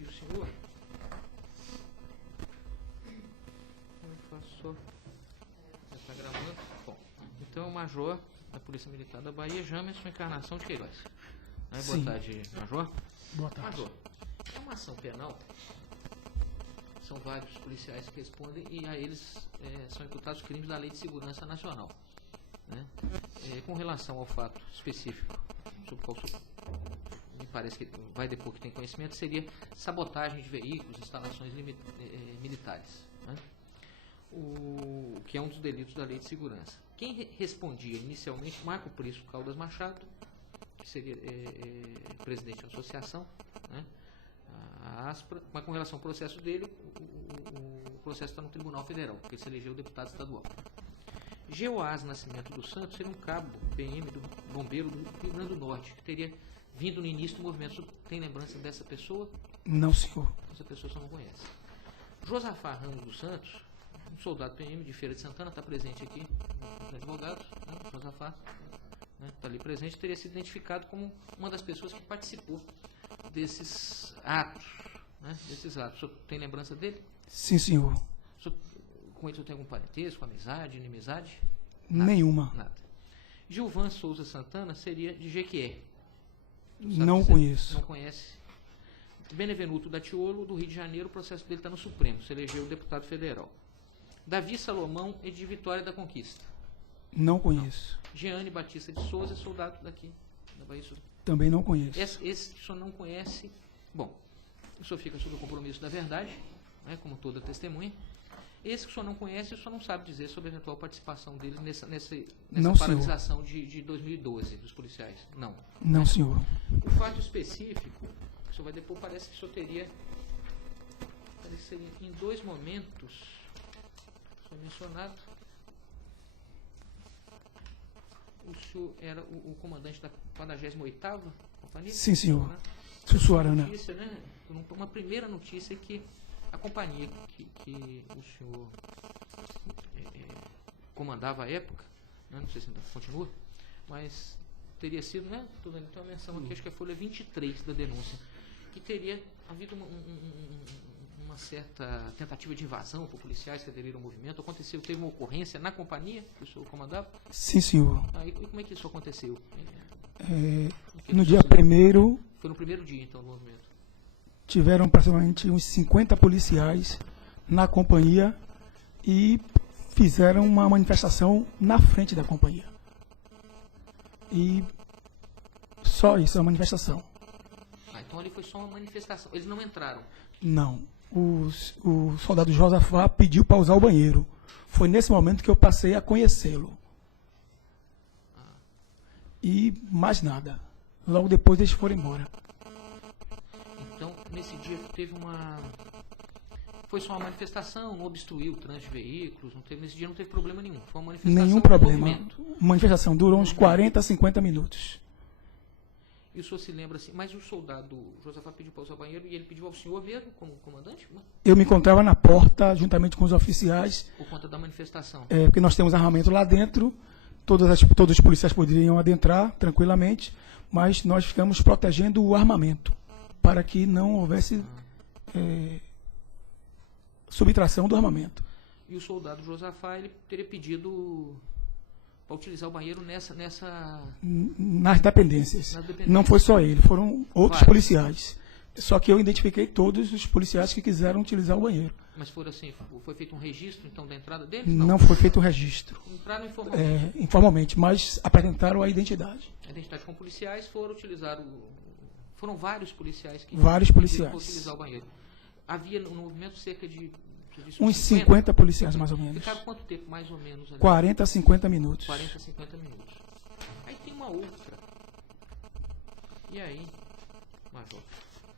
ouvir o senhor. Eu faço só. Já está gravando? Bom, então o major da Polícia Militar da Bahia, Jamerson Encarnação de Queiroz. Boa tarde, major. Boa tarde. Major, é uma ação penal. São vários policiais que respondem e a eles são imputados crimes da Lei de Segurança Nacional. Né? Com relação ao fato específico, sobre o qual me parece que vai depor que tem conhecimento, seria sabotagem de veículos, instalações militares. Né? O que é um dos delitos da Lei de Segurança. Quem respondia inicialmente, Marco Prisco Caldas Machado, que seria presidente da associação, né? A ASPRA, mas com relação ao processo dele, o processo está no Tribunal Federal, porque ele se elegeu deputado estadual. Geoás Nascimento dos Santos seria um cabo PM do bombeiro do Rio Grande do Norte, que teria vindo no início do movimento. Tem lembrança dessa pessoa? Não, senhor. Essa pessoa só não conhece. Josafá Ramos dos Santos, um soldado PM de Feira de Santana, está presente aqui, os advogados, né? Josafá está ali presente, teria sido identificado como uma das pessoas que participou desses atos, né? Desses atos. O senhor tem lembrança dele? Sim, senhor. Com ele o senhor tem algum parentesco, amizade, inimizade? Nenhuma. Nada. Gilvan Souza Santana seria de Jequié. Não conheço. Não conhece. Benevenuto Datiolo, do Rio de Janeiro, o processo dele está no Supremo, se elegeu deputado federal. Davi Salomão é de Vitória da Conquista. Não conheço. Jeane Batista de Souza, soldado daqui, da Bahia Sul. Também não conheço. Esse que o senhor não conhece, bom, o senhor fica sob o compromisso da verdade, né, como toda testemunha. Esse que o senhor não conhece, o senhor não sabe dizer sobre a eventual participação dele nessa não, paralisação de 2012 dos policiais. Não. Não, senhor. O fato específico, que o senhor vai depor, parece que o senhor teria em dois momentos, foi mencionado, o senhor era o comandante da 48ª companhia? Sim, senhor. Né? Sussuarana. Notícia, né? Uma primeira notícia que a companhia que o senhor comandava à época, né? Não sei se ainda continua, mas teria sido, né? Tem uma menção aqui, acho que é a folha 23 da denúncia, que teria havido uma certa tentativa de invasão por policiais que aderiram ao movimento. Teve uma ocorrência na companhia que o senhor comandava? Sim, senhor. E como é que isso aconteceu? No dia 1º... Foi no primeiro dia, então, do movimento. Tiveram aproximadamente uns 50 policiais na companhia e fizeram uma manifestação na frente da companhia. E só isso, a manifestação. Então ali foi só uma manifestação. Eles não entraram? Não. O soldado Josafá pediu para usar o banheiro. Foi nesse momento que eu passei a conhecê-lo. E mais nada. Logo depois eles foram embora. Então, nesse dia teve foi só uma manifestação, não obstruiu o trânsito de veículos, nesse dia não teve problema nenhum. Foi uma manifestação. Nenhum problema. Manifestação durou uns 40, 50 minutos. E o senhor se lembra assim, mas o soldado Josafá pediu para usar o banheiro e ele pediu ao senhor mesmo, como comandante? Eu me encontrava na porta, juntamente com os oficiais. Por conta da manifestação? Porque nós temos armamento lá dentro, todos os policiais poderiam adentrar tranquilamente, mas nós ficamos protegendo o armamento, para que não houvesse subtração do armamento. E o soldado Josafá, ele teria pedido para utilizar o banheiro nas dependências. Não foi só ele, foram outros policiais. Só que eu identifiquei todos os policiais que quiseram utilizar o banheiro. Mas foi feito um registro, então, da entrada deles? Não foi feito um registro. Entraram informalmente? Informalmente, mas apresentaram a identidade. A identidade com policiais foram vários policiais que pediram utilizar o banheiro. Havia no movimento cerca de... Uns 50 policiais, mais ou menos. Ficaram quanto tempo, mais ou menos? Ali? 40 a 50 minutos. 40 a 50 minutos. Aí tem uma outra. E aí, major?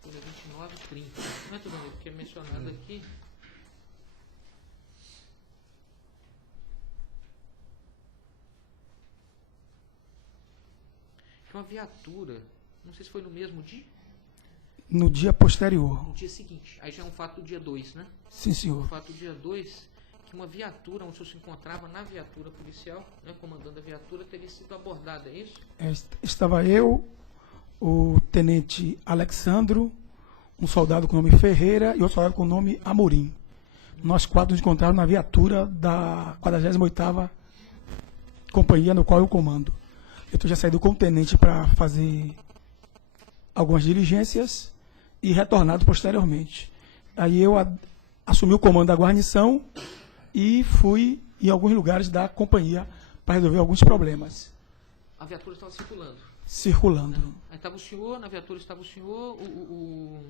Folha 29 e 30. Não é tudo bem, porque é mencionado aqui. Que uma viatura, não sei se foi no mesmo dia. No dia posterior. No dia seguinte. Aí já é um fato do dia 2, né? Sim, senhor. Um fato do dia 2, que uma viatura, onde o senhor se encontrava na viatura policial, né, comandando a viatura, teria sido abordada, é isso? Estava eu, o tenente Alexandro, um soldado com o nome Ferreira e outro soldado com o nome Amorim. Nós 4 nos encontramos na viatura da 48ª companhia, no qual eu comando. Eu tinha saído com o tenente para fazer algumas diligências e retornado posteriormente. Aí eu assumi o comando da guarnição e fui em alguns lugares da companhia para resolver alguns problemas. A viatura estava circulando? Circulando. Aí estava o senhor, na viatura estava o senhor, o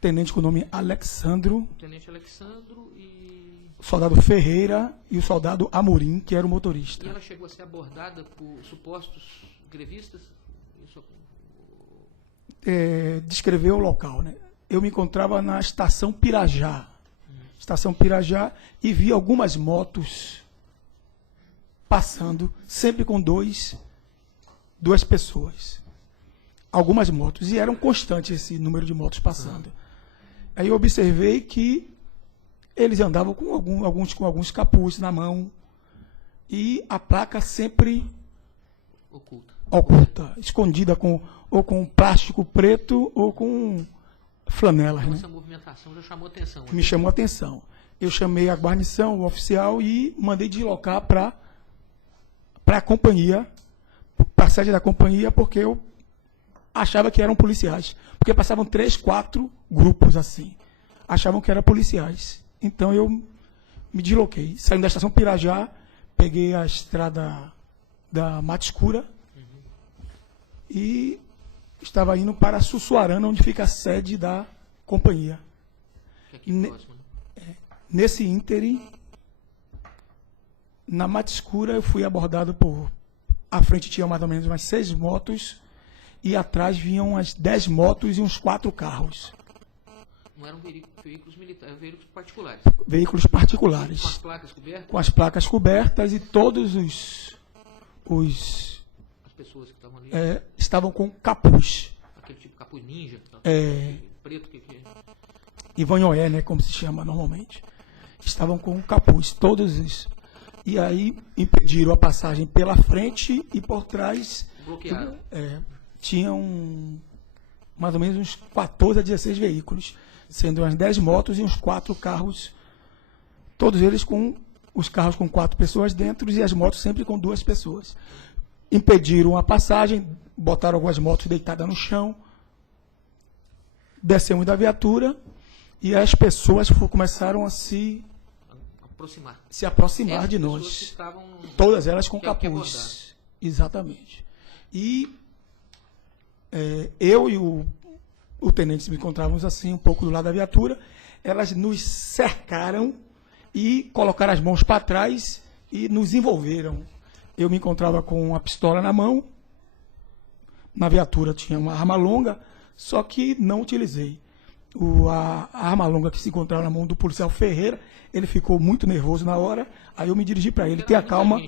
tenente com o nome Alexandro, o tenente Alexandro e o soldado Ferreira e o soldado Amorim, que era o motorista. E ela chegou a ser abordada por supostos grevistas? Isso... Descreveu o local, né? Eu me encontrava na estação Pirajá. Estação Pirajá, e vi algumas motos passando, sempre com duas pessoas. Algumas motos, e eram constantes esse número de motos passando. Aí eu observei que eles andavam com alguns com alguns capuzes na mão, e a placa sempre oculta, escondida ou com plástico preto ou com flanelas. Então, né? Essa movimentação já chamou atenção. Me chamou a atenção. Eu chamei a guarnição, o oficial, e mandei deslocar para a companhia, para a sede da companhia, porque eu achava que eram policiais. Porque passavam 3, 4 grupos assim. Achavam que eram policiais. Então eu me desloquei. Saindo da estação Pirajá, peguei a estrada da Mata Escura e estava indo para Sussuarana, onde fica a sede da companhia. Que é aqui próximo, né? Nesse ínterim, na Mata Escura, eu fui abordado por... À frente tinha mais ou menos umas 6 motos e atrás vinham umas 10 motos e uns 4 carros. Não eram veículos militares, eram veículos particulares. Veículos particulares. Com as placas cobertas? Com as placas cobertas, e todos as pessoas que estavam ali? Estavam com capuz. Aquele tipo de capuz ninja? Preto que Ivanhoé, né, como se chama normalmente. Estavam com capuz, todos os... E aí impediram a passagem pela frente e por trás. Bloquearam. Tinham mais ou menos uns 14 a 16 veículos, sendo umas 10 motos e uns 4 carros, todos eles com os carros com 4 pessoas dentro e as motos sempre com 2 pessoas. Impediram a passagem, botaram algumas motos deitadas no chão, descemos da viatura e as pessoas começaram a se aproximar de nós. Todas elas com capuz. Exatamente. E eu e o tenente nos encontrávamos assim, um pouco do lado da viatura. Elas nos cercaram e colocaram as mãos para trás e nos envolveram. Eu me encontrava com uma pistola na mão. Na viatura tinha uma arma longa, só que não utilizei. A arma longa que se encontrava na mão do policial Ferreira, ele ficou muito nervoso na hora, aí eu me dirigi para ele, tenha calma.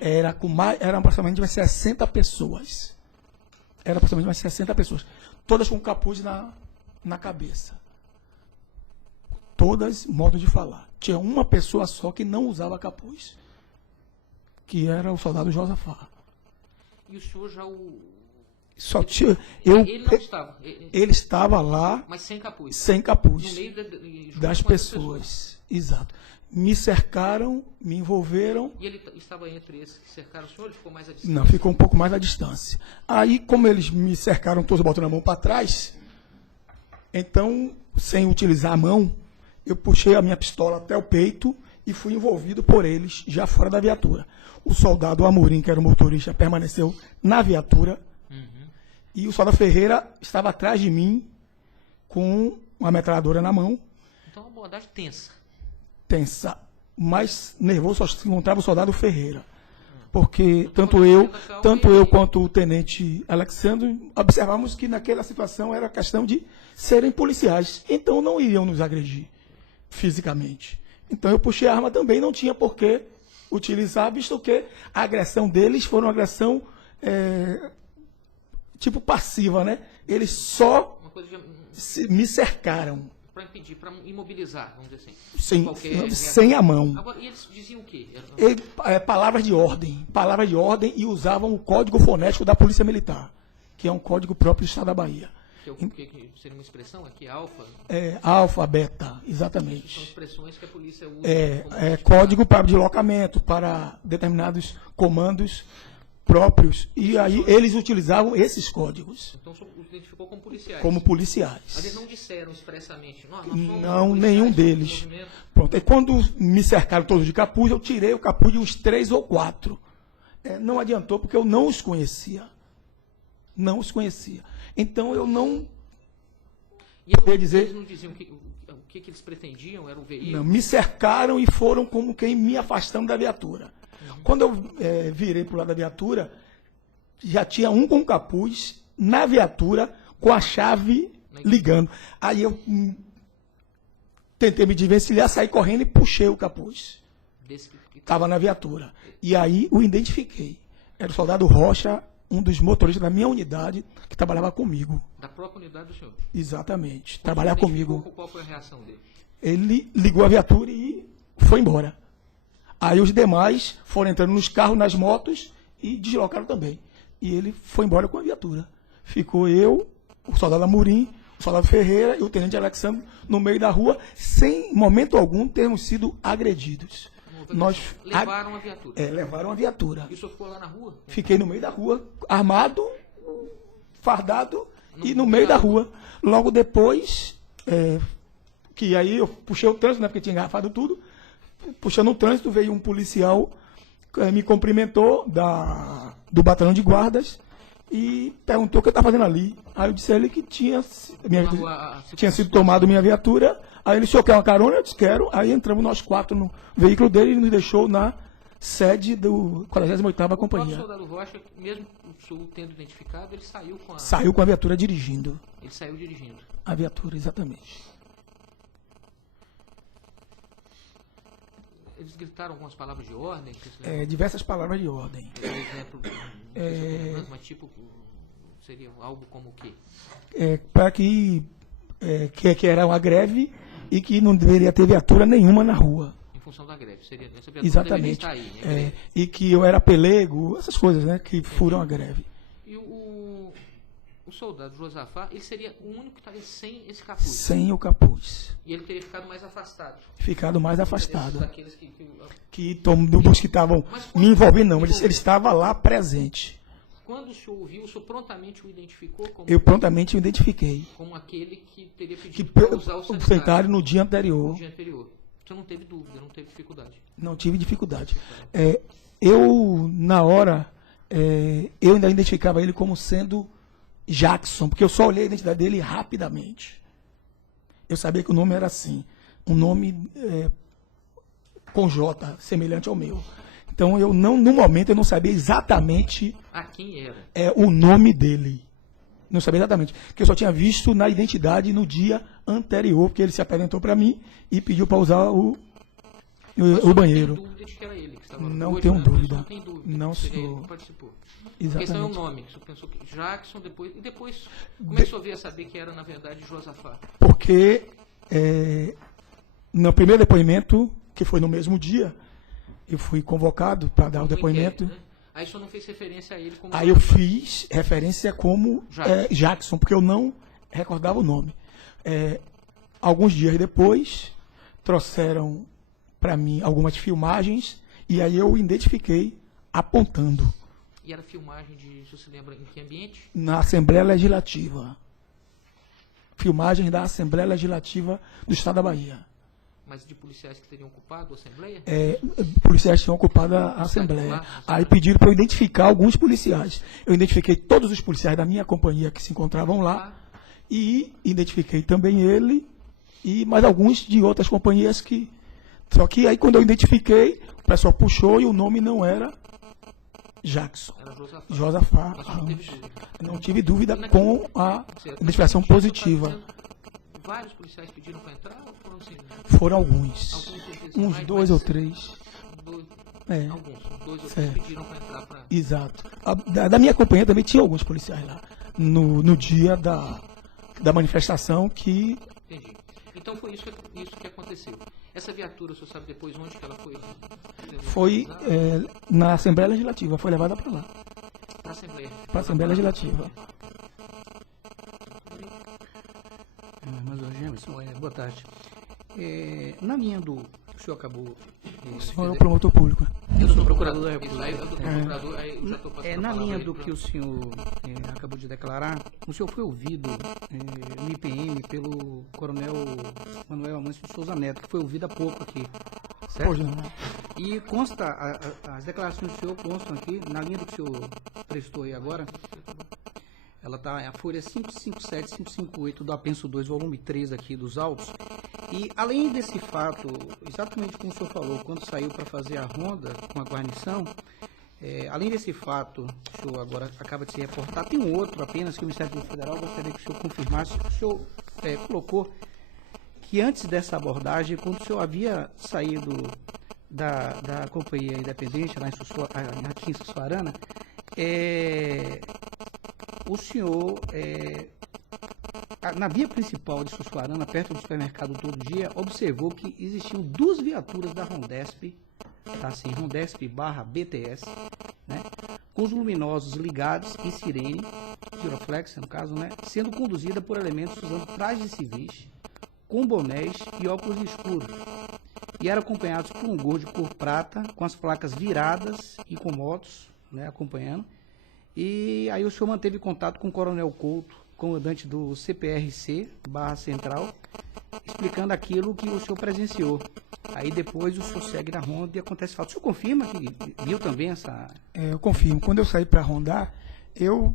Era aproximadamente umas 60 pessoas. Era aproximadamente umas 60 pessoas. Todas com capuz na cabeça. Todas, modo de falar. Tinha uma pessoa só que não usava capuz, que era o soldado Josafá. E o senhor já Só tinha, ele não estava. Ele estava lá, mas sem capuz. Sem capuz. No meio das pessoas. Exato. Me cercaram, me envolveram. E ele estava entre esses que cercaram o senhor? Ele ficou mais à distância? Não, ficou um pouco mais à distância. Aí, como eles me cercaram todos botando a mão para trás, então, sem utilizar a mão, eu puxei a minha pistola até o peito e fui envolvido por eles, já fora da viatura. O soldado Amorim, que era o motorista, permaneceu na viatura. E o soldado Ferreira estava atrás de mim com uma metralhadora na mão. Então, uma abordagem tensa. Tensa. Mais nervoso só se encontrava o soldado Ferreira. Porque tanto eu quanto o tenente Alexandre observamos que naquela situação era questão de serem policiais. Então não iriam nos agredir fisicamente. Então eu puxei a arma também, não tinha por que utilizar, visto que a agressão deles foi uma agressão tipo passiva, né? Eles só me cercaram. Para impedir, para imobilizar, vamos dizer Sim, assim. sem a mão. Agora, e eles diziam o quê? Palavras de ordem, e usavam o código fonético da Polícia Militar, que é um código próprio do Estado da Bahia. Que seria uma expressão aqui, alfa? Alfa, beta, São exatamente. expressões que a polícia usa. Código para deslocamento, para determinados comandos próprios. E aí eles utilizavam esses códigos Então, identificou como policiais. como policiais. Mas eles não disseram expressamente, nós somos Não, policiais, nenhum somos deles. movimento. Pronto, aí quando me cercaram todos de capuz, eu tirei o capuz de uns 3 ou 4. Não adiantou, porque eu não os conhecia. Não os conhecia. Então eu não E poderia dizer. eles não diziam o que eles pretendiam, era o veículo? Não, me cercaram e foram como quem me afastando da viatura. Quando eu virei para o lado da viatura, já tinha um com capuz na viatura com a chave ligando. Aí eu tentei me desvencilhar, saí correndo e puxei o capuz. Estava na viatura. E aí o identifiquei. Era o soldado Rocha, um dos motoristas da minha unidade, que trabalhava comigo. Da própria unidade do senhor? Exatamente. Trabalhava comigo. Qual foi a reação dele? Ele ligou a viatura e foi embora. Aí os demais foram entrando nos carros, nas motos e deslocaram também. E ele foi embora com a viatura. Ficou eu, o soldado Amorim, o soldado Ferreira e o tenente Alexandre no meio da rua, sem, em momento algum, termos sido agredidos. Levaram a viatura? Levaram a viatura. E o senhor ficou lá na rua? Fiquei no meio da rua, armado, fardado e no meio da rua. Logo depois, que aí eu puxei o trânsito, né, porque tinha engarrafado tudo. Puxando o trânsito, veio um policial, me cumprimentou do batalhão de guardas e perguntou o que eu estava fazendo ali. Aí eu disse a ele que tinha sido tomado minha viatura. Aí ele, o senhor quer uma carona? Eu disse, quero. Aí entramos nós 4 no veículo dele e nos deixou na sede do 48ª Companhia. O soldado Rocha, mesmo o senhor tendo identificado, ele saiu com a... Saiu com a viatura dirigindo. Ele saiu dirigindo. A viatura, exatamente. Eles gritaram algumas palavras de ordem? Diversas palavras de ordem. Por exemplo, mas tipo, seria algo como o quê? Para que era uma greve e que não deveria ter viatura nenhuma na rua. Em função da greve. Essa viatura exatamente. Estar aí, né? E que eu era pelego, essas coisas, né, que furam a greve. E o soldado Josafá, ele seria o único que estaria sem esse capuz? Sem o capuz. E ele teria ficado mais afastado? Ficado mais afastado. Daqueles dos que estavam me envolvendo, não. Ele estava lá presente. Quando o senhor ouviu, o senhor prontamente o identificou como... Eu prontamente o identifiquei. Como aquele que teria pedido para usar o sanitário no dia anterior. No dia anterior. O senhor não teve dúvida, não teve dificuldade? Não tive dificuldade. Eu, na hora, eu ainda identificava ele como sendo Jackson, porque eu só olhei a identidade dele rapidamente. Eu sabia que o nome era assim, um nome com J, semelhante ao meu. Então, no momento, eu não sabia exatamente quem era o nome dele. Não sabia exatamente. Porque eu só tinha visto na identidade no dia anterior, porque ele se apresentou para mim e pediu para usar o banheiro. Não tem dúvida de que era ele que estava Não tenho dúvida. Não tem dúvida. Não sou. Ele participou. Exatamente. A questão é o nome. Você pensou que Jackson, depois começou a vir a saber que era, na verdade, Josafá. Porque no primeiro depoimento, que foi no mesmo dia, eu fui convocado para dar o depoimento. Inquérito, né? Aí o senhor não fez referência a ele como... Aí eu fiz referência como Jackson, porque eu não recordava o nome. Alguns dias depois, trouxeram para mim algumas filmagens, e aí eu identifiquei apontando. E era filmagem você se lembra, em que ambiente? Na Assembleia Legislativa. Filmagens da Assembleia Legislativa do Estado da Bahia. Mas de policiais que teriam ocupado a Assembleia? Policiais tinham ocupado a Assembleia. Aí pediram para eu identificar alguns policiais. Eu identifiquei todos os policiais da minha companhia que se encontravam lá. E identifiquei também ele e mais alguns de outras companhias que... Só que aí quando eu identifiquei, o pessoal puxou e o nome não era Jackson. Era Josafá. Não tive dúvida com a identificação positiva. Vários policiais pediram para entrar ou foram assim? Foram alguns. Uns 2 ou 3. Alguns, 2 ou 3 pediram para entrar. Exato. Da minha companhia também tinha alguns policiais lá. No dia da manifestação que... Entendi. Então foi isso que aconteceu. Essa viatura, o senhor sabe depois onde que ela foi? Foi na Assembleia Legislativa, foi levada para lá. Para a Assembleia? Para a Assembleia Legislativa. Emerson, boa tarde. Na linha do que o senhor acabou... O senhor é o promotor público, né? Eu sou procurador da Isso República. aí, eu do procurador, aí eu já estou passando a Na palavra linha aí do pra- que o senhor acabou de declarar, o senhor foi ouvido no IPM pelo coronel Manuel Amâncio de Souza Neto, que foi ouvido há pouco aqui, certo? Pois não. E consta, as declarações do senhor constam aqui, na linha do que o senhor prestou aí agora, ela está a folha 557, 558 do Apenso 2, volume 3 aqui dos autos. E além desse fato, exatamente como o senhor falou, quando saiu para fazer a ronda com a guarnição, além desse fato, que o senhor agora acaba de se reportar, tem um outro apenas que o Ministério Público Federal gostaria que o senhor confirmasse. O senhor colocou que antes dessa abordagem, quando o senhor havia saído da Companhia Independente, lá aqui em Sussuarana, o senhor, na via principal de Sussuarana, perto do supermercado Todo Dia, observou que existiam 2 viaturas da Rondesp, tá assim, Rondesp/BTS, né, com os luminosos ligados e sirene, giroflex no caso, né, sendo conduzida por elementos usando trajes civis, com bonés e óculos escuros, e eram acompanhados por um Gol de cor prata, com as placas viradas e com motos, né, acompanhando. E aí o senhor manteve contato com o Coronel Couto, comandante do CPRC/Central, explicando aquilo que o senhor presenciou. Aí depois o senhor segue na ronda e acontece fato. O senhor confirma que viu também essa... Eu confirmo. Quando eu saí para rondar, eu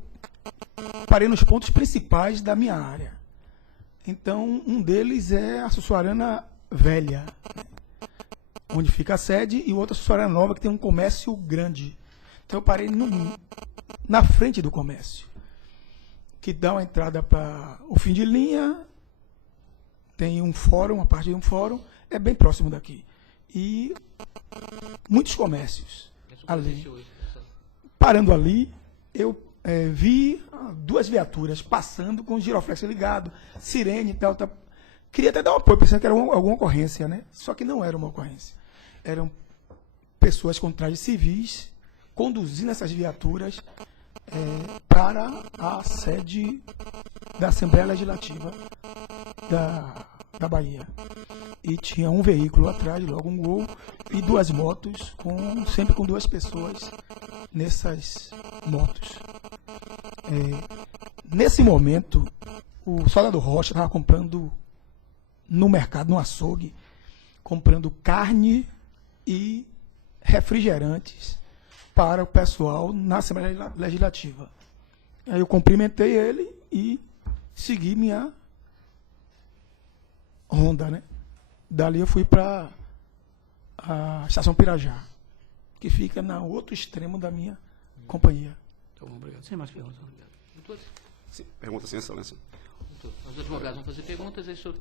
parei nos pontos principais da minha área. Então, um deles é a Sussuarana Velha, né, onde fica a sede, e o outro é a Sussuarana Nova, que tem um comércio grande. Então, eu parei na frente do comércio, que dá uma entrada para o fim de linha, tem um fórum, uma parte de um fórum, é bem próximo daqui. E muitos comércios ali. Parando ali, eu vi 2 viaturas passando com o giroflex ligado, sirene e tal, tal. Queria até dar um apoio, pensando que era alguma ocorrência, né? Só que não era uma ocorrência. Eram pessoas com trajes civis conduzindo essas viaturas para a sede da Assembleia Legislativa da Bahia. E tinha um veículo atrás, logo um Gol, e 2 motos, sempre com 2 pessoas nessas motos. Nesse momento, o soldado Rocha estava comprando no mercado, no açougue, comprando carne e refrigerantes para o pessoal na Assembleia Legislativa. Aí eu cumprimentei ele e segui minha ronda, né? Dali eu fui para a Estação Pirajá, que fica no outro extremo da minha companhia. Então, obrigado. Sem mais perguntas. Doutor, Sim, pergunta, Sim, Excelência. doutor, os advogados vão fazer perguntas, aí o senhor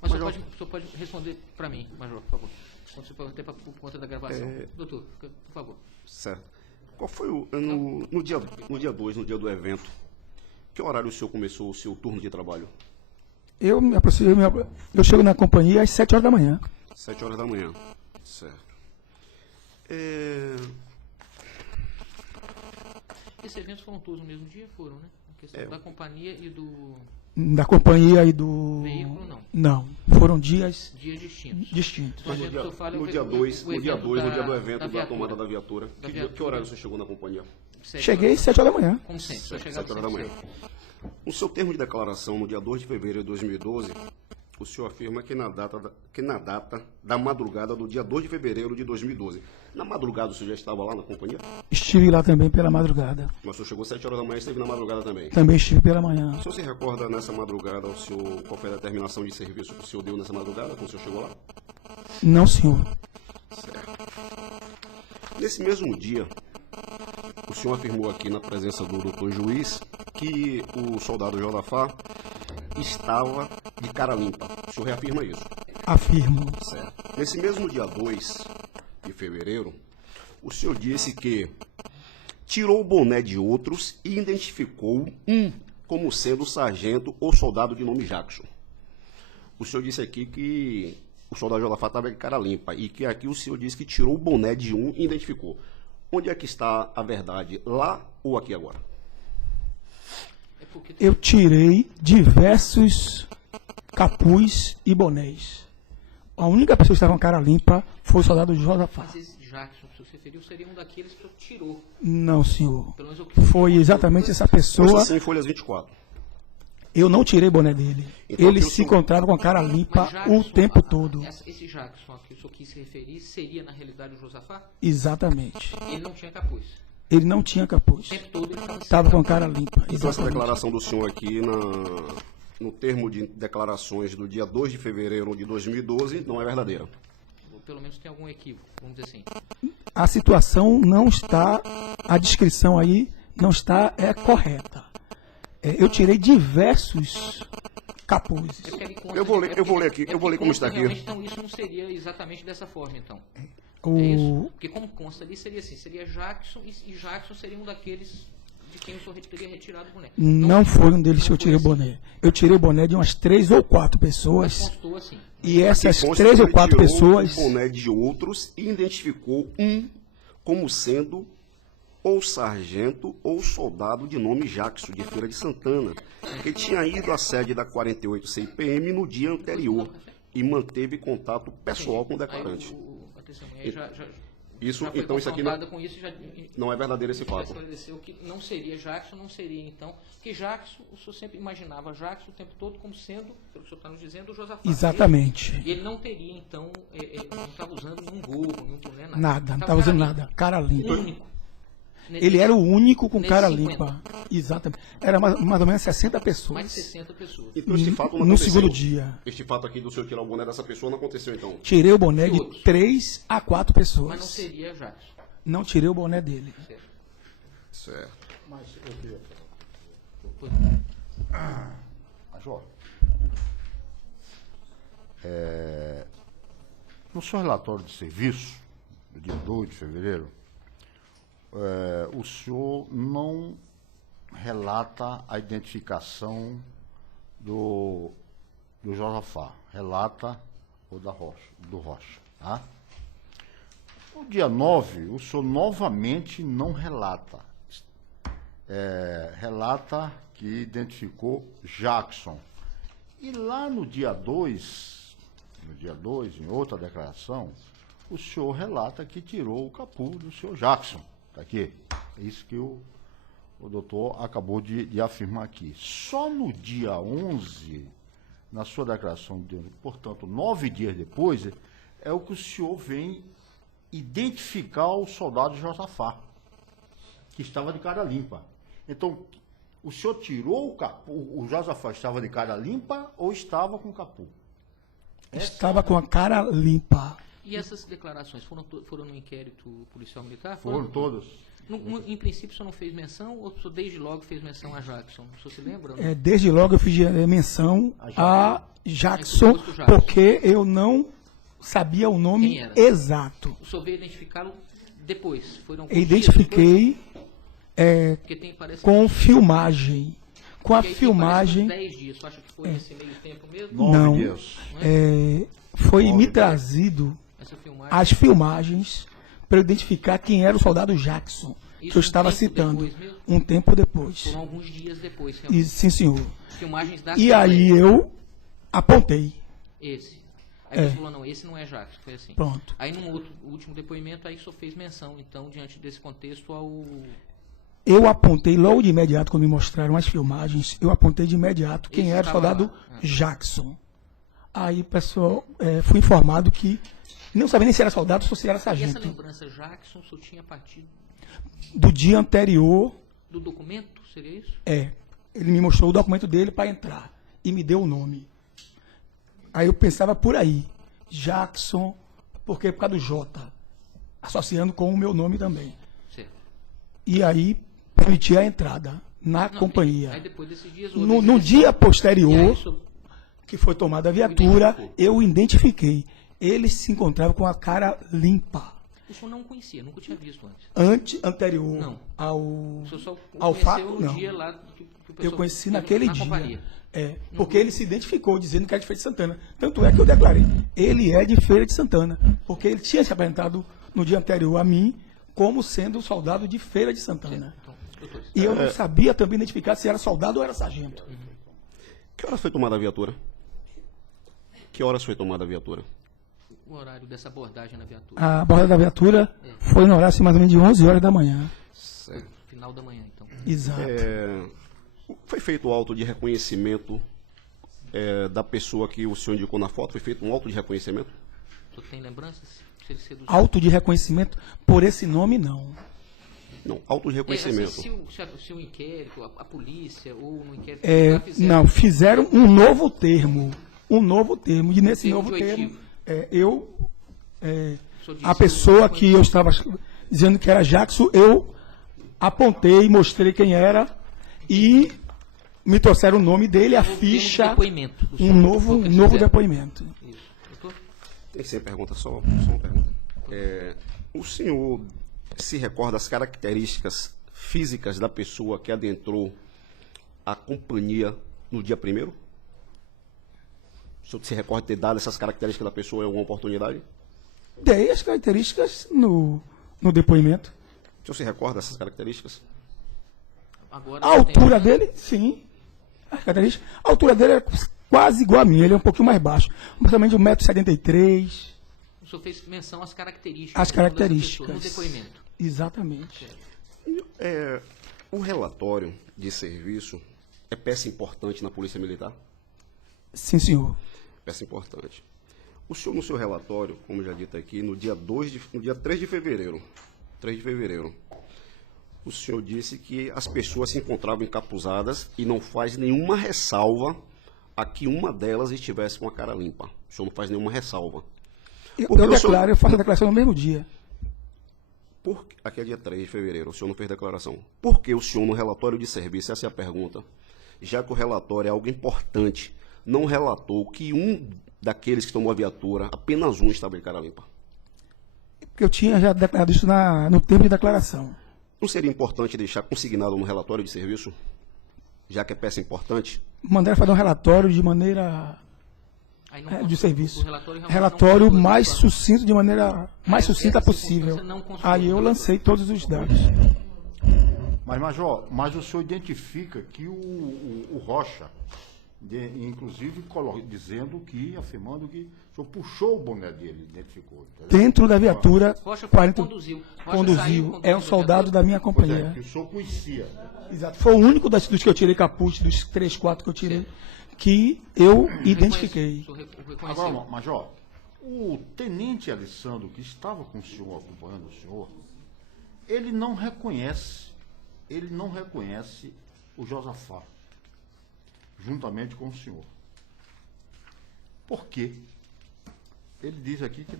o senhor pode responder para mim, Major, por favor. Quando você até por conta da gravação. Doutor, por favor. Certo. Qual foi no dia 2, no dia do evento, que horário o senhor começou o seu turno de trabalho? Eu chego na companhia às 7 horas da manhã. 7 horas da manhã. Certo. Esses eventos foram todos no mesmo dia? Foram, né? A questão da companhia e do Da companhia e do... veículo, não. Não, foram dias Dias distintos. distintos. Mas o senhor fala No dia o 2, no dia evento do evento da viatura. tomada da viatura. Da Que viatura. horário você chegou na companhia? 7 Cheguei horas, às 7 horas da manhã. como sempre. 7 horas da manhã. No seu termo de declaração, no dia 2 de fevereiro de 2012, o senhor afirma que na data da madrugada do dia 2 de fevereiro de 2012. Na madrugada o senhor já estava lá na companhia? Estive lá também pela madrugada. Mas o senhor chegou às 7 horas da manhã e esteve na madrugada também. Também estive pela manhã. O senhor se recorda nessa madrugada qual foi a determinação de serviço que o senhor deu nessa madrugada, quando o senhor chegou lá? Não, senhor. Certo. Nesse mesmo dia, o senhor afirmou aqui na presença do doutor juiz que o soldado Jodafá estava de cara limpa. O senhor reafirma isso? Afirmo. Certo. Nesse mesmo dia 2 de fevereiro, o senhor disse que tirou o boné de outros e identificou um como sendo o sargento ou soldado de nome Jackson. O senhor disse aqui que o soldado Jodafá estava de cara limpa e que aqui o senhor disse que tirou o boné de um e identificou. Onde é que está a verdade? Lá ou aqui agora? Eu tirei diversos capuz e bonés. A única pessoa que estava com a cara limpa foi o soldado Josafá. Mas esse Jackson que você se referiu seria um daqueles que tirou. Não, senhor. Pelo menos o que Foi exatamente essa pessoa. Consta assim em folhas 24. Eu não tirei boné dele. Então, Ele aqui o se senhor- encontrava com a cara limpa o tempo todo. Esse Jackson a que o senhor quis se referir seria, na realidade, o Josafá? Exatamente. Ele não tinha capuz. Ele não tinha capuz. O tempo todo ele Estava com a cara limpa. Então, essa Exatamente. declaração do senhor aqui no termo de declarações do dia 2 de fevereiro de 2012 não é verdadeira. Ou pelo menos tem algum equívoco, vamos dizer assim. A situação não está, a descrição aí não está correta. Eu tirei diversos capuzes. É porque ali consta- Eu vou ler- é porque- eu vou ler aqui, é eu vou ler porque como consta está aqui. realmente, Então isso não seria exatamente dessa forma, então. É isso? O, Porque como consta ali, seria assim, seria Jackson e Jackson seria um daqueles de quem o senhor teria retirado o boné. não foi um deles não que eu foi tirei o assim. boné. Eu tirei o boné de umas 3 ou 4 Mas pessoas. constou assim. E essas Aqui consta 3 que ou ele 4 tirou pessoas. o boné de outros e identificou um como sendo ou sargento ou soldado de nome Jackson, de Feira de Santana, que tinha ido à sede da 48 CIPM no dia anterior e manteve contato pessoal com o declarante. A testemunha aí já Isso, já foi então isso aqui não, confrontada com isso e já não é verdadeiro esse já fato. esclareceu que não seria Jackson, não seria então, que Jackson, o senhor sempre imaginava Jackson o tempo todo como sendo, pelo que o senhor está nos dizendo, o Josafá. Exatamente. E ele não teria, então, não estava usando nenhum gorro, nenhum boné, nada. Nada, não Tava estava usando cara nada. Cara limpa. único. Ele era o único com Nesses cara 50. limpa. Exatamente. Era mais ou menos 60 Mais de pessoas 60 pessoas. Então esse fato não no aconteceu. segundo dia. Este fato aqui do senhor tirar o boné dessa pessoa não aconteceu então. Tirei o boné E de outros? 3 a 4 pessoas. Mas não seria Jackson. Não tirei o boné dele. Certo. Certo. Mas eu queria. Pois- Major, no seu relatório de serviço, do dia 2 de fevereiro, o senhor não relata a identificação do Josafá, relata o do Rocha. Tá? No dia 9, o senhor novamente não relata. Relata que identificou Jackson. E lá no dia 2, em outra declaração, o senhor relata que tirou o capuz do senhor Jackson. Está aqui. É isso que o doutor acabou de afirmar aqui. Só no dia 11, na sua declaração, portanto, 9 dias depois, é o que o senhor vem identificar o soldado Josafá, que estava de cara limpa. Então, o senhor tirou o capuz, o Josafá estava de cara limpa ou estava com capuz? Estava com a cara limpa. E essas declarações foram no inquérito policial militar? Foram todas. Em princípio, o senhor não fez menção ou o senhor desde logo fez menção a Jackson? O senhor se lembra? Desde logo eu fiz menção a Jackson, Jackson. porque eu não sabia o Quem nome era? exato. O senhor veio identificá-lo depois? Foram alguns Eu dias identifiquei depois? Porque tem, parece com que- filmagem. Com a porque aí tem, filmagem, parece, uns 10 dias. Você acha que foi nesse meio tempo mesmo? 9 não. dias. Foi me 9 dias. trazido Essa filmagem. as filmagens para eu identificar quem era o soldado Jackson, que Isso eu um estava tempo citando. depois mesmo? Um tempo depois. Foram alguns dias depois. E, realmente. sim, senhor. Filmagens da E aí eu apontei. Esse. Aí você falou, não, esse não é Jackson, foi assim. Pronto. Aí num outro último depoimento, aí o senhor fez menção, então, diante desse contexto, ao... Eu apontei logo de imediato, quando me mostraram as filmagens, eu apontei de imediato quem Esse era o estava soldado lá. Jackson. Aí o pessoal fui informado que não sabia nem se era soldado ou se era E essa sargento. lembrança Jackson, o senhor tinha partido Do dia anterior, do documento, seria isso? ele me mostrou o documento dele para entrar e me deu o nome. Aí eu pensava por aí, Jackson, porque por causa do J, associando com o meu nome também. Certo. E aí permitia a entrada na Não, companhia. Aí depois desses dias... No dia posterior, E aí, o senhor- que foi tomada a viatura, eu identifiquei. Ele se encontrava com a cara limpa. o senhor não conhecia, nunca tinha visto antes. Anterior Não. ao, O senhor só ao conheceu fato, no não. dia lá que o pessoal Eu conheci fez naquele na dia. companhia. Porque ele se identificou dizendo que era de Feira de Santana. Tanto é que eu declarei, ele é de Feira de Santana. Porque ele tinha se apresentado no dia anterior a mim como sendo soldado de Feira de Santana. Então, doutores, E eu não sabia também identificar se era soldado ou era sargento. Que horas foi tomada a viatura? Que horas foi tomada a viatura? O horário dessa abordagem na viatura. A abordagem da viatura foi no horário assim, mais ou menos de 11 horas da manhã. Certo. Final da manhã, então. Exato. Foi feito o auto de reconhecimento da pessoa que o senhor indicou na foto? Foi feito um auto de reconhecimento? O senhor tem lembranças? Se ele seduziu? Auto de reconhecimento por esse nome, não. Não, auto de reconhecimento. Se o inquérito, a polícia ou no inquérito... É, já fizeram- não, fizeram um novo termo. Um novo termo. E nesse Termo novo de termo, oitivo. a disse pessoa que que eu estava dizendo que era Jackson, eu apontei, mostrei quem era e me trouxeram o nome dele, a Houve termo de ficha, depoimento do um senhor, novo, foi o que eles novo fizeram. depoimento. Isso. Doutor? Tem sem pergunta, só uma pergunta. O senhor se recorda das características físicas da pessoa que adentrou a companhia no dia 1º? O senhor se recorda de ter dado essas características da pessoa em alguma oportunidade? Dei as características no depoimento. O senhor se recorda dessas características? Agora A não tem- altura dele, sim. As características. A altura dele é quase igual a minha, ele é um pouquinho mais baixo. Aproximadamente 1,73 m. O senhor fez menção às características. As dessa características. pessoa, no depoimento. Exatamente. O relatório de serviço é peça importante na Polícia Militar? Sim, senhor. Peça importante. O senhor, no seu relatório, como já dito aqui, no dia 3 de fevereiro, o senhor disse que as pessoas se encontravam encapuzadas e não faz nenhuma ressalva a que uma delas estivesse com a cara limpa. O senhor não faz nenhuma ressalva. Eu Porque o senhor- declaro, eu faço a declaração no mesmo dia. Aqui é dia 3 de fevereiro, o senhor não fez declaração. Por que o senhor, no relatório de serviço, essa é a pergunta, já que o relatório é algo importante, não relatou que um daqueles que tomou a viatura, apenas um estava de cara limpa? Porque eu tinha já declarado isso no tempo de declaração. Não seria importante deixar consignado no relatório de serviço, já que é peça importante? Mandaram fazer um relatório de maneira Aí não de constou, serviço. o relatório realmente Relatório não constou mais essa situação. sucinto, de maneira mais sucinta essa possível. circunstância não constou Aí no eu relatório. lancei todos os dados. Mas, Major, o senhor identifica que o Rocha, inclusive afirmando que o senhor puxou o boné dele, identificou. Entendeu? Dentro da viatura, Rocha foi 40, conduziu. Rocha saiu, conduziu. conduziu É um a soldado viatura. da minha Pois é, companhia. que o senhor conhecia. Exato. Foi o único dos que eu tirei capuz, dos 3, 4 que eu tirei, que eu identifiquei. O senhor reconheceu. Agora, Major, o tenente Alessandro, que estava com o senhor, acompanhando o senhor, ele não reconhece o Josafá, juntamente com o senhor. Por quê? Ele diz aqui que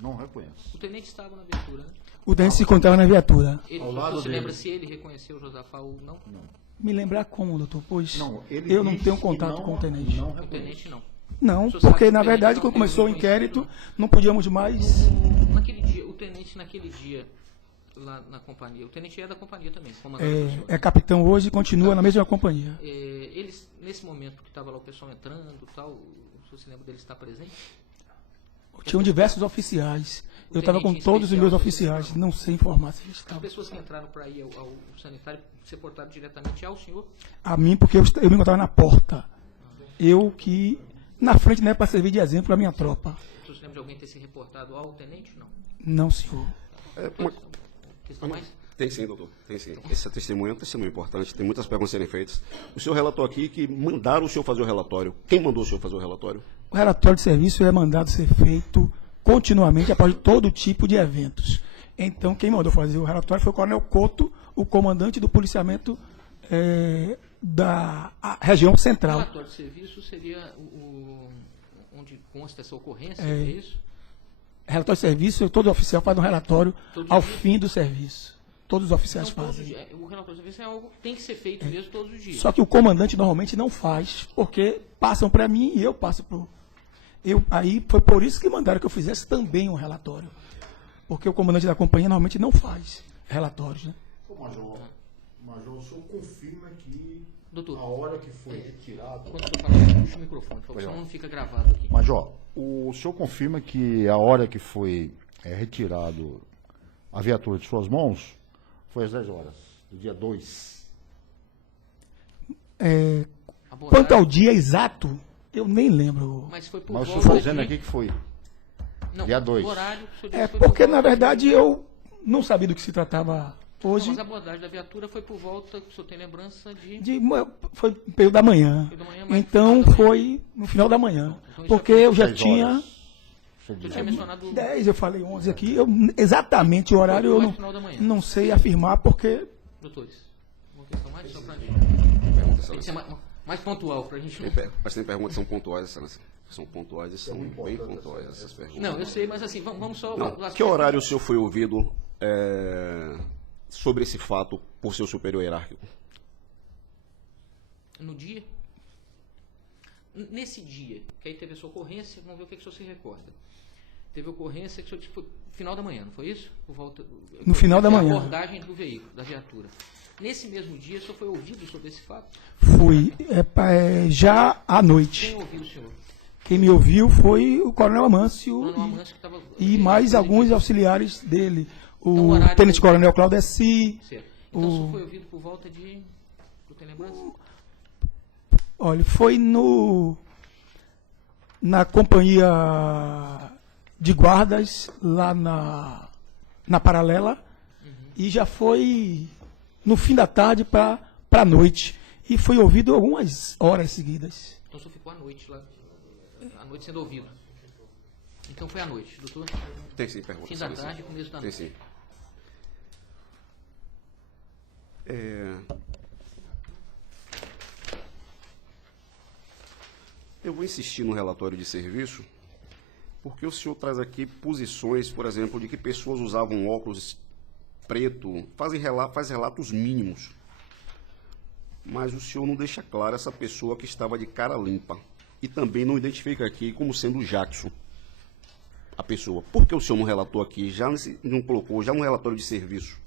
não reconhece. O tenente estava na viatura, né? O tenente se encontrava na viatura. Ele, Ao o lado senhor se dele. lembra se ele reconheceu o Josafá ou não? Me lembrar como, doutor? Pois Ele eu não disse tenho que contato não- com o tenente. Não O reconhece. tenente não. Não, O senhor sabe porque que na o tenente verdade, não quando tem começou o reconhecido, inquérito, não podíamos mais. Naquele dia, o tenente naquele dia, lá na companhia, o tenente é da companhia também, comandante do senhor. É capitão hoje e continua na mesma companhia. Eles, nesse momento que estava lá o pessoal entrando e tal, o senhor se lembra dele estar presente? Tinham diversos oficiais. Eu estava com tenente em todos os meus especial, oficiais. Não sei informar se eles As estavam. pessoas que entraram para ir ao sanitário se reportaram diretamente ao senhor? A mim, porque eu me encontrava na porta. Eu que, na frente, né, para servir de exemplo à minha tropa. O senhor se lembra de alguém ter se reportado ao tenente? Não. Não, senhor. Questão mais? Tem sim, doutor. Tem sim. Esse testemunho é um testemunho importante. Tem muitas perguntas a serem feitas. O senhor relatou aqui que mandaram o senhor fazer o relatório. Quem mandou o senhor fazer o relatório? O relatório de serviço é mandado ser feito continuamente após todo tipo de eventos. Então, quem mandou fazer o relatório foi o Coronel Couto, o comandante do policiamento da região O central. relatório de serviço seria onde consta essa ocorrência, é isso? Relatório de serviço, todo oficial faz um relatório Todo ao dia? fim do serviço. Todos os oficiais Então, todos os fazem. dias, o relatório de serviço é algo que tem que ser feito mesmo todos os dias. Só que o comandante normalmente não faz, porque passam para mim e eu passo para aí foi por isso que mandaram que eu fizesse também um relatório. Porque o comandante da companhia normalmente não faz relatórios, né? Ô, Major, o senhor confirma que Doutor, a hora que foi retirado... quando o senhor falar, puxa o microfone, por favor, senão não fica gravado aqui. Major, o senhor confirma que a hora que foi retirado a viatura de suas mãos foi às 10 horas, do dia 2. Abordagem- Quanto ao dia exato, Eu nem lembro. Mas foi por Mas o senhor volta está dizendo de... aqui que foi. Não, dia 2. o horário, o senhor disse É foi por porque, volta na de- verdade, eu não sabia do que se tratava Não, hoje. mas a abordagem da viatura foi por volta, o senhor tem lembrança de... Foi no período da manhã. Período da manhã, mas Então no final da manhã. foi no final da manhã. Então, Porque eu já 6 tinha horas. Você Eu diz. tinha mencionado... 10, eu falei 11 aqui. Exatamente o horário Foi eu mais não, final da manhã. não sei afirmar, porque Doutores, uma questão mais só pra gente... Pergunta, Tem que ser excelência. mais pontual pra gente... Mas tem perguntas que são pontuais, excelência. São pontuais e são bem pontuais essas perguntas. Não, eu sei, mas assim, vamos só... Não. o aspecto- Que horário o senhor foi ouvido sobre esse fato por seu superior hierárquico? No dia? Nesse dia, que aí teve essa ocorrência, vamos ver o que o senhor se recorda. Teve ocorrência que o senhor disse que foi final da manhã, não foi isso? Por volta, No final da a manhã. abordagem do veículo, da viatura. Nesse mesmo dia, o senhor foi ouvido sobre esse fato? fui já à noite. Quem ouviu o senhor? Quem me ouviu foi o Coronel Amâncio Coronel Amâncio, que estava... e mais alguns auxiliares dele. Então, O horário- Tenente Coronel Claudeci. Certo. Então o senhor foi ouvido por volta de... Tu tem lembrança? Olha, foi na companhia de guardas lá na Paralela e já foi no fim da tarde para a noite e foi ouvido algumas horas seguidas. Então o senhor ficou à noite lá, à noite sendo ouvido. Então foi à noite, doutor? Tem sim, pergunta. Fim da excelência. tarde, começo da Tem noite. sim. Eu vou insistir no relatório de serviço, porque o senhor traz aqui posições, por exemplo, de que pessoas usavam óculos preto, faz relatos mínimos. Mas o senhor não deixa claro essa pessoa que estava de cara limpa. E também não identifica aqui como sendo o Jackson, a pessoa. Por que o senhor não relatou aqui, não colocou já no relatório de serviço,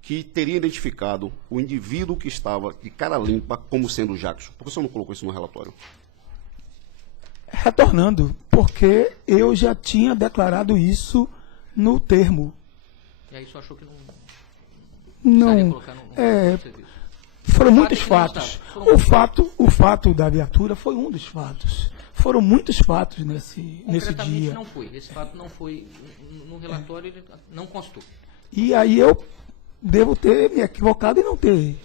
que teria identificado o indivíduo que estava de cara limpa como sendo o Jackson? Por que o senhor não colocou isso no relatório? Retornando, porque eu já tinha declarado isso no termo. E aí o senhor achou que não precisaria Não, colocar no serviço? foram O fato muitos é que não fatos. estava. Foram muitos O fato da viatura foi um dos fatos. Foram muitos fatos nesse Concretamente dia. não foi. Esse fato não foi. No relatório ele não constou. E aí eu devo ter me equivocado e não ter.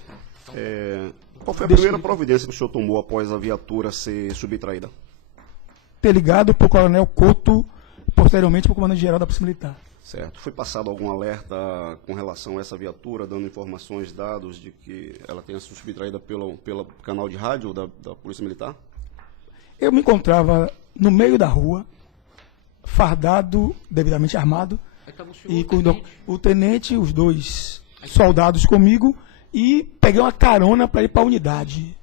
Qual foi a primeira providência que o senhor tomou após a viatura ser subtraída? Ter ligado para o Coronel Couto, posteriormente para o Comandante-Geral da Polícia Militar. Certo. Foi passado algum alerta com relação a essa viatura, dando informações, dados de que ela tenha sido subtraída pelo canal de rádio da Polícia Militar? Eu me encontrava no meio da rua, fardado, devidamente armado, Aí estava o senhor, e com tenente, o tenente, os dois soldados comigo, e peguei uma carona para ir para a unidade.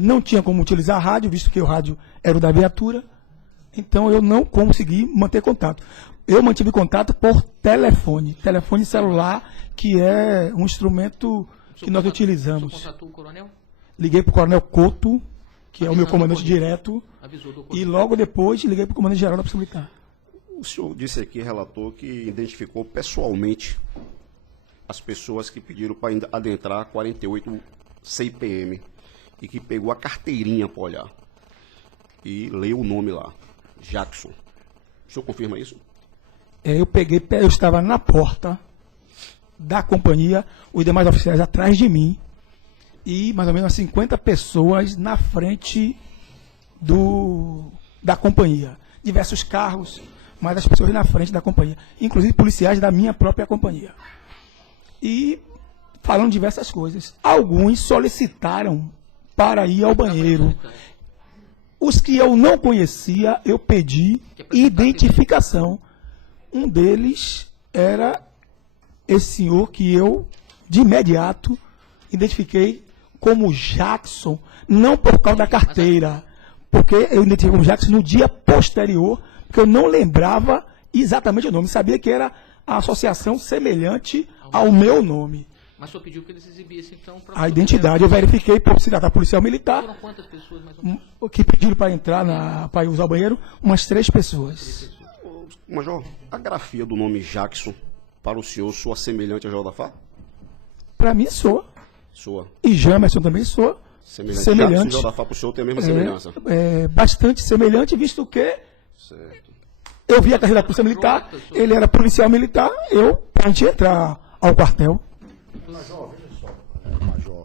Não tinha como utilizar a rádio, visto que o rádio era o da viatura, então eu não consegui manter contato. Eu mantive contato por telefone celular, que é um instrumento que nós O utilizamos. senhor contatou o coronel? Liguei para o Coronel Couto, que é o meu Avisando comandante o ocorrido. direto, Avisou do e ocorrido. logo depois liguei para o Comandante-Geral da Polícia Militar. O senhor disse aqui, relatou, que identificou pessoalmente as pessoas que pediram para adentrar 48 CIPM e que pegou a carteirinha para olhar e leu o nome lá, Jackson. O senhor confirma isso? Eu estava na porta da companhia, os demais oficiais atrás de mim, e mais ou menos 50 pessoas na frente da companhia. Diversos carros, mas as pessoas na frente da companhia, inclusive policiais da minha própria companhia. E falando diversas coisas. Alguns solicitaram para ir ao banheiro. Os que eu não conhecia, eu pedi identificação. Um deles era esse senhor que eu, de imediato, identifiquei como Jackson, não por causa da carteira, porque eu identifiquei como Jackson no dia posterior, porque eu não lembrava exatamente o nome, sabia que era a associação semelhante ao meu nome. Mas o senhor pediu que eles exibissem, então... pra A poder identidade eu verifiquei por se tratar policial militar, Foram quantas pessoas, mais ou menos? que pediram para entrar, para usar o banheiro, umas 3 pessoas. Major, a grafia do nome Jackson para o senhor soa semelhante a Jodafá? Para mim, soa. Soa. E Jamerson também soa. semelhante. O Jodafá para o senhor tem a mesma semelhança. Bastante semelhante, visto que Certo. eu vi a carreira da Polícia Militar, ele era policial militar, eu, antes de entrar ao quartel. Major, veja só, Major,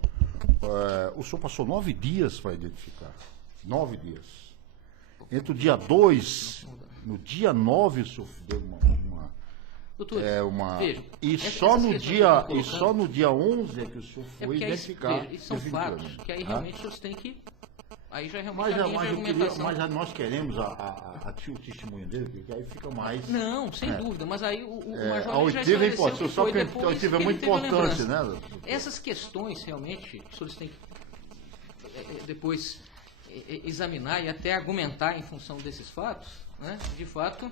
o senhor passou 9 dias para identificar. 9 dias. Entre o dia 2, no dia 9 o senhor deu Doutor, veja, e essas só no questões dia que eu tô só no dia 11 é que o senhor foi porque aí, identificar. veja, são esse fatos crime. que aí realmente vocês têm que... Aí já é realmente Mas, a linha de argumentação. mas nós queremos o testemunho dele, porque aí fica mais. Não, sem dúvida, mas aí o Major A ele já oitiva é esclareceu importante, que só foi que a depois oitiva é que muito ele teve a importante, lembrança. né? doutor? Essas questões, realmente, os senhores têm que depois examinar e até argumentar em função desses fatos, né? De fato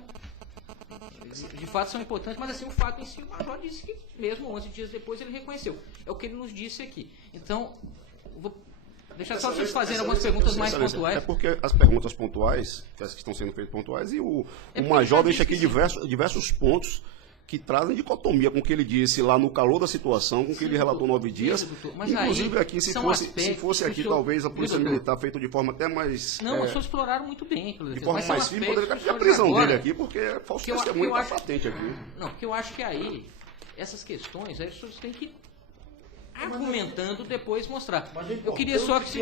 são importantes, mas assim, o fato em si, o Major disse que mesmo 11 dias depois ele reconheceu. É o que ele nos disse aqui. Então, eu vou deixar só vocês fazerem algumas perguntas mais pontuais. É porque as perguntas pontuais, as que estão sendo feitas pontuais, e o Major deixa aqui diversos pontos que trazem dicotomia com o que ele disse lá no calor da situação, com o que ele relatou 9 dias. Mas Inclusive aí, aqui, se são fosse aspectos aqui, que o senhor- talvez a Polícia doutor? Militar feita de forma até mais... Não, os senhores exploraram muito bem. de forma mais firme, poderia pedir a prisão dele aqui, porque falso que eu testemunho está acho- patente aqui. Não, porque eu acho que aí, essas questões, aí os senhores têm que argumentando depois mostrar. Eu queria só que...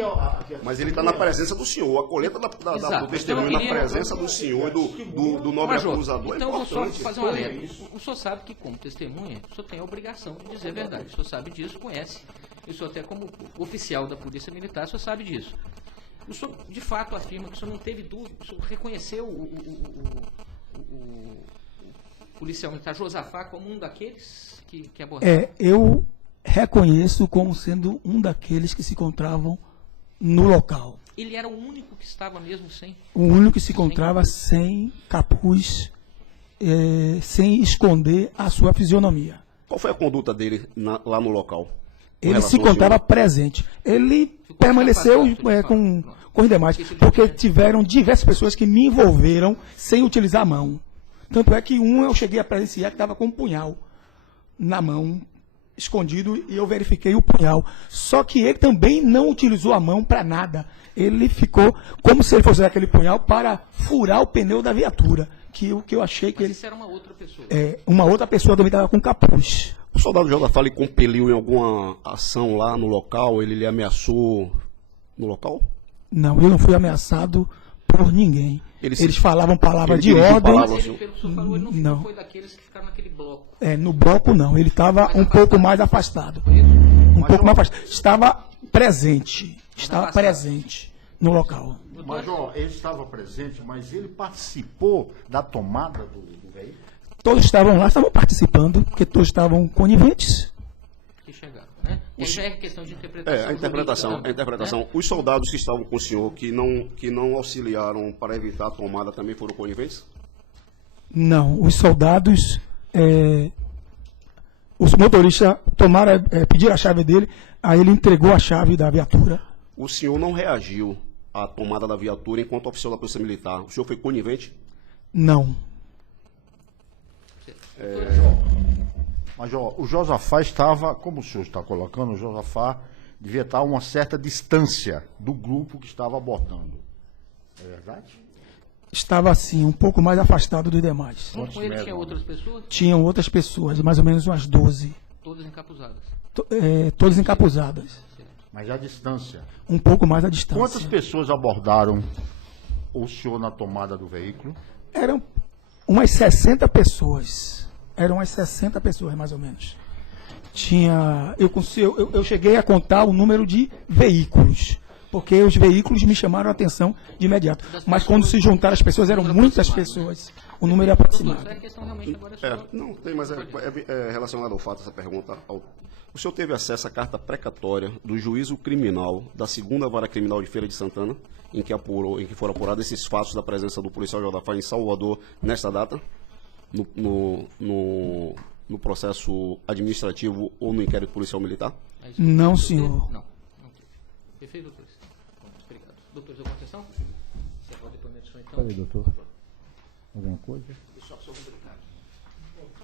Mas ele está na presença do senhor. A coleta Exato. do testemunho Então, eu queria- na presença do senhor e do nobre Major, acusador então é eu vou só importante. fazer um alerta. O senhor sabe que, como testemunha, o senhor tem a obrigação de dizer a verdade. O senhor sabe disso, conhece. O senhor até como oficial da Polícia Militar, o senhor sabe disso. O senhor, de fato, afirma que o senhor não teve dúvida, o senhor reconheceu o policial militar Josafá como um daqueles que abordaram? Eu reconheço como sendo um daqueles que se encontravam no local. Ele era o único que estava mesmo sem? O único que se encontrava sem capuz, sem esconder a sua fisionomia. Qual foi a conduta dele lá no local? Com Ele relação se ao encontrava senhor? presente. Ele permaneceu com os demais, porque tiveram diversas pessoas que me envolveram sem utilizar a mão. Tanto é que eu cheguei a presenciar que estava com um punhal na mão, escondido, e eu verifiquei o punhal. Só que ele também não utilizou a mão para nada. Ele ficou como se ele fosse usar aquele punhal para furar o pneu da viatura. Que eu achei que Mas ele... isso era uma outra pessoa. uma outra pessoa também estava com capuz. O soldado Josafá lhe compeliu em alguma ação lá no local? Ele lhe ameaçou no local? Não, eu não fui ameaçado por ninguém. Eles falavam palavra Ele de dirigiu ordem. palavra- Mas ele, pelo que o senhor falou, ele Não. foi daqueles que ficaram naquele bloco. No bloco não, ele estava um pouco mais afastado. Um pouco mais afastado. Estava presente. Estava presente no local. Major, ele estava presente, mas ele participou da tomada do veículo? Todos estavam lá, estavam participando, porque todos estavam coniventes. Que chegaram, né? E aí já é questão de interpretação. A interpretação. jurídica, A interpretação. né? Os soldados que estavam com o senhor, que não auxiliaram para evitar a tomada, também foram coniventes? Não, os soldados, os motoristas tomaram, pediram a chave dele, aí ele entregou a chave da viatura. O senhor não reagiu à tomada da viatura enquanto oficial da Polícia Militar. O senhor foi conivente? Não. Major, o Josafá estava, como o senhor está colocando, o Josafá devia estar a uma certa distância do grupo que estava abordando. É verdade? Estava assim, um pouco mais afastado dos demais. Com ele tinha outras pessoas, Tinham outras pessoas, mais ou menos umas 12, todas encapuzadas. todas encapuzadas. Mas a distância. Um pouco mais à distância. Quantas pessoas abordaram o senhor na tomada do veículo? Eram umas 60 pessoas. Eram umas 60 pessoas, mais ou menos. Eu cheguei a contar o número de veículos, porque os veículos me chamaram a atenção de imediato. Mas quando se juntaram as pessoas, eram muitas pessoas. O número é Doutor, aproximado. isso é questão realmente agora só. Não, tem, mas é relacionado ao fato essa pergunta. O senhor teve acesso à carta precatória do juízo criminal da 2ª Vara Criminal de Feira de Santana, em que foram apurados esses fatos da presença do policial Josafá em Salvador nesta data, no processo administrativo ou no inquérito policial militar? Mas isso- Não, isso senhor. teve? Não teve. Perfeito, doutores. Obrigado. Doutores, alguma questão? Você pode depoimento do senhor, então? doutor. Alguma coisa? Só sobre